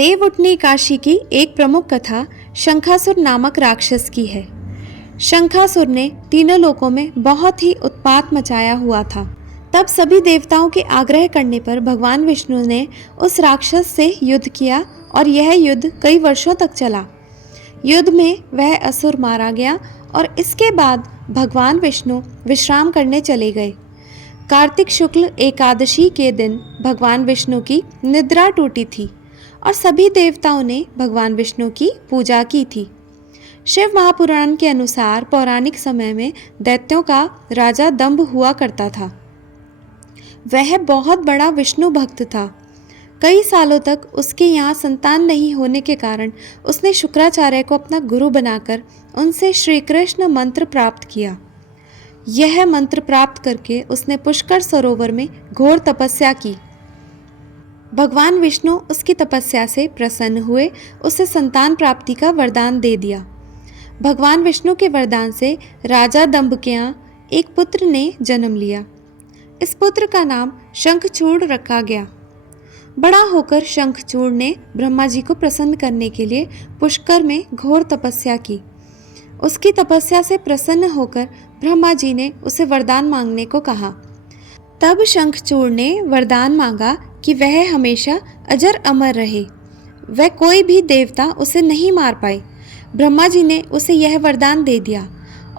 देवउठनी काशी की एक प्रमुख कथा शंखासुर नामक राक्षस की है। शंखासुर ने तीनों लोकों में बहुत ही उत्पात मचाया हुआ था। तब सभी देवताओं के आग्रह करने पर भगवान विष्णु ने उस राक्षस से युद्ध किया और यह युद्ध कई वर्षों तक चला। युद्ध में वह असुर मारा गया और इसके बाद भगवान विष्णु विश्राम करने चले गए। कार्तिक शुक्ल एकादशी के दिन भगवान विष्णु की निद्रा टूटी थी और सभी देवताओं ने भगवान विष्णु की पूजा की थी। शिव महापुराण के अनुसार पौराणिक समय में दैत्यों का राजा दंभ हुआ करता था। वह बहुत बड़ा विष्णु भक्त था। कई सालों तक उसके यहाँ संतान नहीं होने के कारण उसने शुक्राचार्य को अपना गुरु बनाकर उनसे श्री कृष्ण मंत्र प्राप्त किया। यह मंत्र प्राप्त करके उसने पुष्कर सरोवर में घोर तपस्या की। भगवान विष्णु उसकी तपस्या से प्रसन्न हुए, उसे संतान प्राप्ति का वरदान दे दिया। भगवान विष्णु के वरदान से राजा दंभ के यहाँ एक पुत्र ने जन्म लिया। इस पुत्र का नाम शंखचूड़ रखा गया। बड़ा होकर शंखचूड़ ने ब्रह्मा जी को प्रसन्न करने के लिए पुष्कर में घोर तपस्या की। उसकी तपस्या से प्रसन्न होकर ब्रह्मा जी ने उसे वरदान मांगने को कहा। तब शंखचूड़ ने वरदान मांगा कि वह हमेशा अजर अमर रहे, वह कोई भी देवता उसे नहीं मार पाए। ब्रह्मा जी ने उसे यह वरदान दे दिया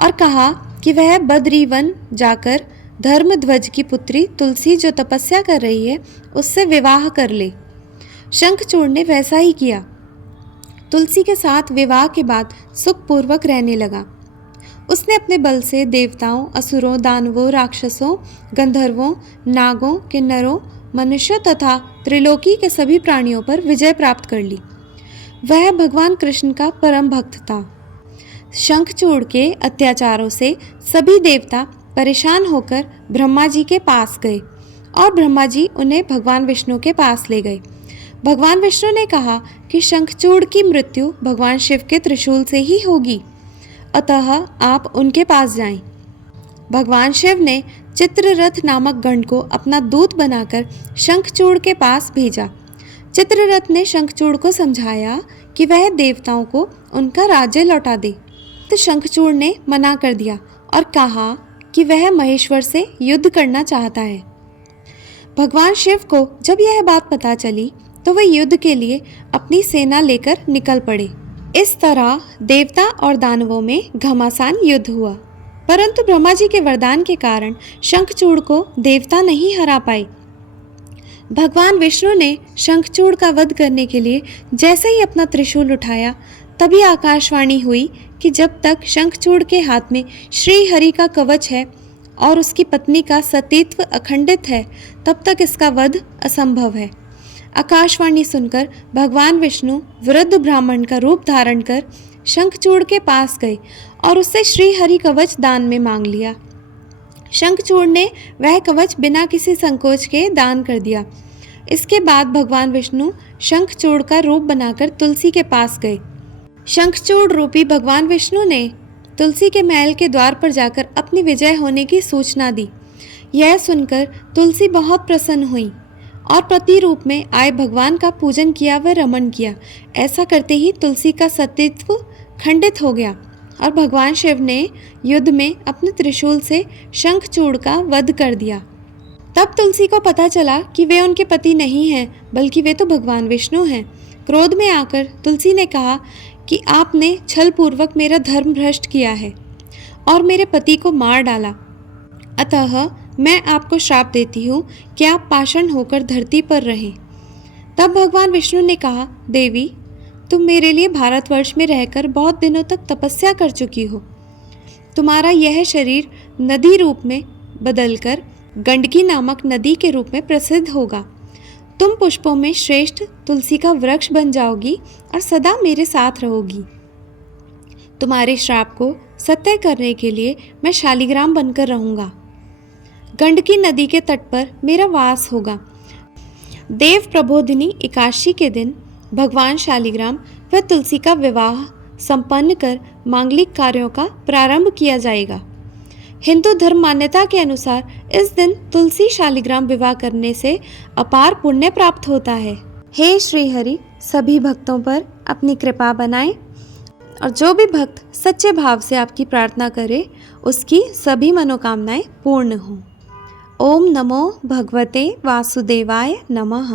और कहा कि वह बद्रीवन जाकर धर्मध्वज की पुत्री तुलसी जो तपस्या कर रही है उससे विवाह कर ले। शंखचूड़ ने वैसा ही किया। तुलसी के साथ विवाह के बाद सुखपूर्वक रहने लगा। उसने अपने बल से देवताओं, असुरों, दानवों, राक्षसों, गंधर्वों, नागों, किन्नरों, मनुष्यों तथा त्रिलोकी के सभी प्राणियों पर विजय प्राप्त कर ली। वह भगवान कृष्ण का परम भक्त था। शंखचूड़ के अत्याचारों से सभी देवता परेशान होकर ब्रह्मा जी के पास गए और ब्रह्मा जी उन्हें भगवान विष्णु के पास ले गए। भगवान विष्णु ने कहा कि शंखचूड़ की मृत्यु भगवान शिव के त्रिशूल से ही होगी, अतः आप उनके पास जाएं। भगवान शिव ने चित्ररथ नामक गण को अपना दूत बनाकर शंखचूड़ के पास भेजा। चित्ररथ ने शंखचूड़ को समझाया कि वह देवताओं को उनका राज्य लौटा दे, तो शंखचूड़ ने मना कर दिया और कहा कि वह महेश्वर से युद्ध करना चाहता है। भगवान शिव को जब यह बात पता चली तो वह युद्ध के लिए अपनी सेना लेकर निकल पड़े। इस तरह देवता और दानवों में घमासान युद्ध हुआ, परंतु ब्रह्मा जी के वरदान के कारण शंखचूड़ को देवता नहीं हरा पाए। भगवान विष्णु ने शंखचूड़ का वध करने के लिए जैसे ही अपना त्रिशूल उठाया, तभी आकाशवाणी हुई कि जब तक शंखचूड़ के हाथ में श्री हरि का कवच है और उसकी पत्नी का सतीत्व अखंडित है, तब तक इसका वध असंभव है। आकाशवाणी सुनकर भगवान विष्णु वृद्ध ब्राह्मण का रूप धारण कर शंखचूड़ के पास गए और उससे श्री हरि कवच दान में मांग लिया। शंखचूड़ ने वह कवच बिना किसी संकोच के दान कर दिया। इसके बाद भगवान विष्णु शंखचूड़ का रूप बनाकर तुलसी के पास गए। शंखचूड़ रूपी भगवान विष्णु ने तुलसी के महल के द्वार पर जाकर अपनी विजय होने की सूचना दी। यह सुनकर तुलसी बहुत प्रसन्न हुई और पति रूप में आए भगवान का पूजन किया व रमन किया। ऐसा करते ही तुलसी का सतीत्व खंडित हो गया और भगवान शिव ने युद्ध में अपने त्रिशूल से शंखचूड़ का वध कर दिया। तब तुलसी को पता चला कि वे उनके पति नहीं हैं, बल्कि वे तो भगवान विष्णु हैं। क्रोध में आकर तुलसी ने कहा कि आपने छलपूर्वक मेरा धर्म भ्रष्ट किया है और मेरे पति को मार डाला, अतः मैं आपको श्राप देती हूँ कि आप पाषाण होकर धरती पर रहें। तब भगवान विष्णु ने कहा, देवी, तुम मेरे लिए भारतवर्ष में रहकर बहुत दिनों तक तपस्या कर चुकी हो। तुम्हारा यह शरीर नदी रूप में बदलकर गंडकी नामक नदी के रूप में प्रसिद्ध होगा। तुम पुष्पों में श्रेष्ठ तुलसी का वृक्ष बन जाओगी और सदा मेरे साथ रहोगी। तुम्हारे श्राप को सत्य करने के लिए मैं शालिग्राम बनकर रहूँगा। गंडकी नदी के तट पर मेरा वास होगा। देव प्रबोधिनी एकादशी के दिन भगवान शालिग्राम व तुलसी का विवाह संपन्न कर मांगलिक कार्यों का प्रारंभ किया जाएगा। हिंदू धर्म मान्यता के अनुसार इस दिन तुलसी शालिग्राम विवाह करने से अपार पुण्य प्राप्त होता है। हे श्री हरि, सभी भक्तों पर अपनी कृपा बनाएं और जो भी भक्त सच्चे भाव से आपकी प्रार्थना करे उसकी सभी मनोकामनाएं पूर्ण हों। ओम नमो भगवते वासुदेवाय नमः।